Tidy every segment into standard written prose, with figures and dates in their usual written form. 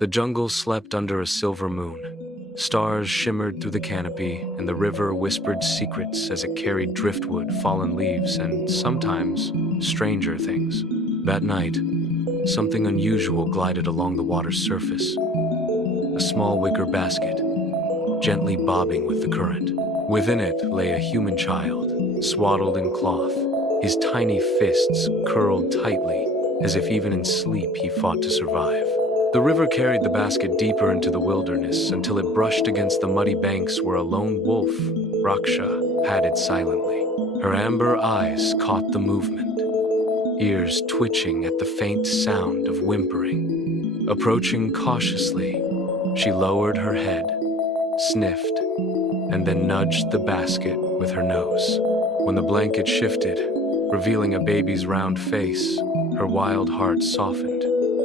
The jungle slept under a silver moon. Stars shimmered through the canopy, and the river whispered secrets as it carried driftwood, fallen leaves, and sometimes stranger things. That night, something unusual glided along the water's surface. A small wicker basket, gently bobbing with the current. Within it lay a human child, swaddled in cloth, his tiny fists curled tightly, as if even in sleep he fought to survive. The river carried the basket deeper into the wilderness until it brushed against the muddy banks where a lone wolf, Raksha, padded silently. Her amber eyes caught the movement, ears twitching at the faint sound of whimpering. Approaching cautiously, she lowered her head, sniffed, and then nudged the basket with her nose. When the blanket shifted, revealing a baby's round face, her wild heart softened.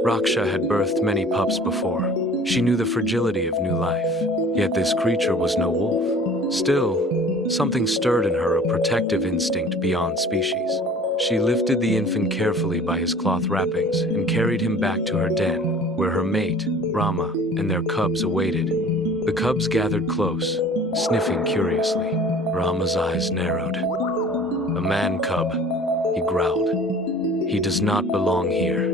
Raksha had birthed many pups before. She knew the fragility of new life, yet this creature was no wolf. Still, something stirred in her, a protective instinct beyond species. She lifted the infant carefully by his cloth wrappings and carried him back to her den, where her mate, Rama, and their cubs awaited. The cubs gathered close, sniffing curiously. Rama's eyes narrowed. "A man cub," he growled. "He does not belong here."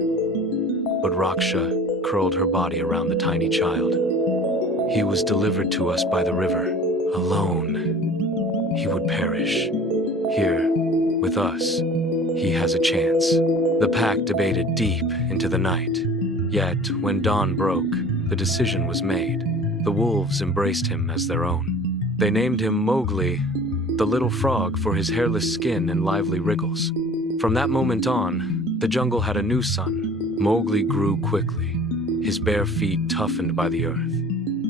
But Raksha curled her body around the tiny child. "He was delivered to us by the river. Alone, he would perish. Here, with us, he has a chance." The pack debated deep into the night. Yet, when dawn broke, the decision was made. The wolves embraced him as their own. They named him Mowgli, the little frog, for his hairless skin and lively wriggles. From that moment on, the jungle had a new son. Mowgli grew quickly, his bare feet toughened by the earth,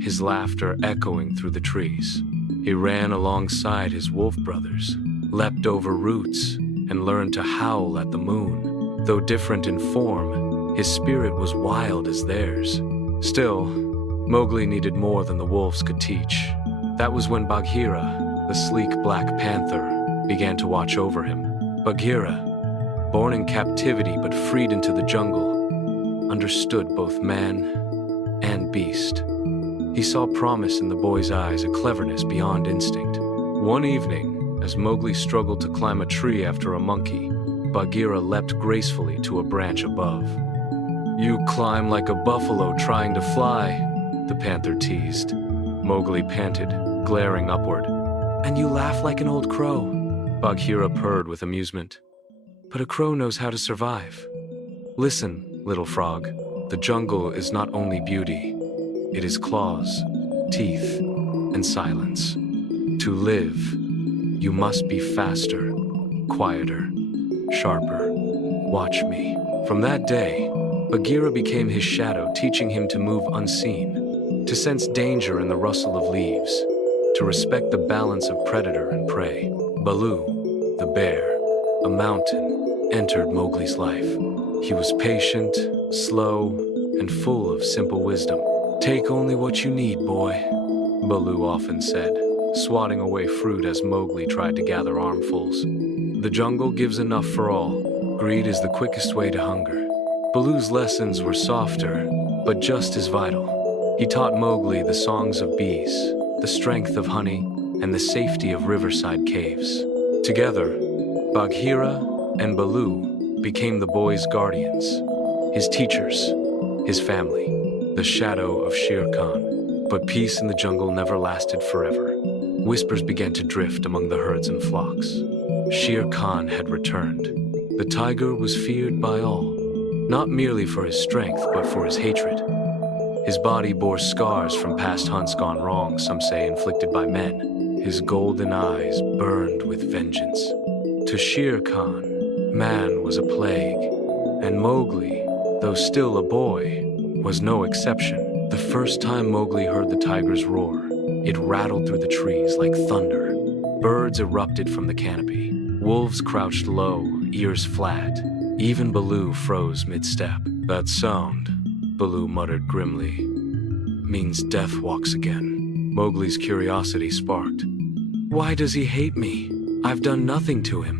his laughter echoing through the trees. He ran alongside his wolf brothers, leapt over roots, and learned to howl at the moon. Though different in form, his spirit was wild as theirs. Still, Mowgli needed more than the wolves could teach. That was when Bagheera, the sleek black panther, began to watch over him. Bagheera, born in captivity but freed into the jungle, understood both man and beast. He saw promise in the boy's eyes, a cleverness beyond instinct. One evening, as Mowgli struggled to climb a tree after a monkey, Bagheera leapt gracefully to a branch above. "You climb like a buffalo trying to fly," the panther teased. Mowgli panted, glaring upward. "And you laugh like an old crow," Bagheera purred with amusement. "But a crow knows how to survive. Listen, little frog, the jungle is not only beauty. It is claws, teeth, and silence. To live, you must be faster, quieter, sharper. Watch me." From that day, Bagheera became his shadow, teaching him to move unseen, to sense danger in the rustle of leaves, to respect the balance of predator and prey. Baloo, the bear, a mountain, entered Mowgli's life. He was patient, slow, and full of simple wisdom. "Take only what you need, boy," Baloo often said, swatting away fruit as Mowgli tried to gather armfuls. The jungle gives enough for all. Greed is the quickest way to hunger. Baloo's lessons were softer, but just as vital. He taught Mowgli the songs of bees, the strength of honey, and the safety of riverside caves. Together, Bagheera and Baloo became the boy's guardians, his teachers, his family, the shadow of Shere Khan. But peace in the jungle never lasted forever. Whispers began to drift among the herds and flocks. Shere Khan had returned. The tiger was feared by all, not merely for his strength, but for his hatred. His body bore scars from past hunts gone wrong, some say inflicted by men. His golden eyes burned with vengeance. To Shere Khan, man was a plague, and Mowgli, though still a boy, was no exception. The first time Mowgli heard the tiger's roar, it rattled through the trees like thunder. Birds erupted from the canopy. Wolves crouched low, ears flat. Even Baloo froze mid-step. "That sound," Baloo muttered grimly, "means death walks again." Mowgli's curiosity sparked. "Why does he hate me? I've done nothing to him."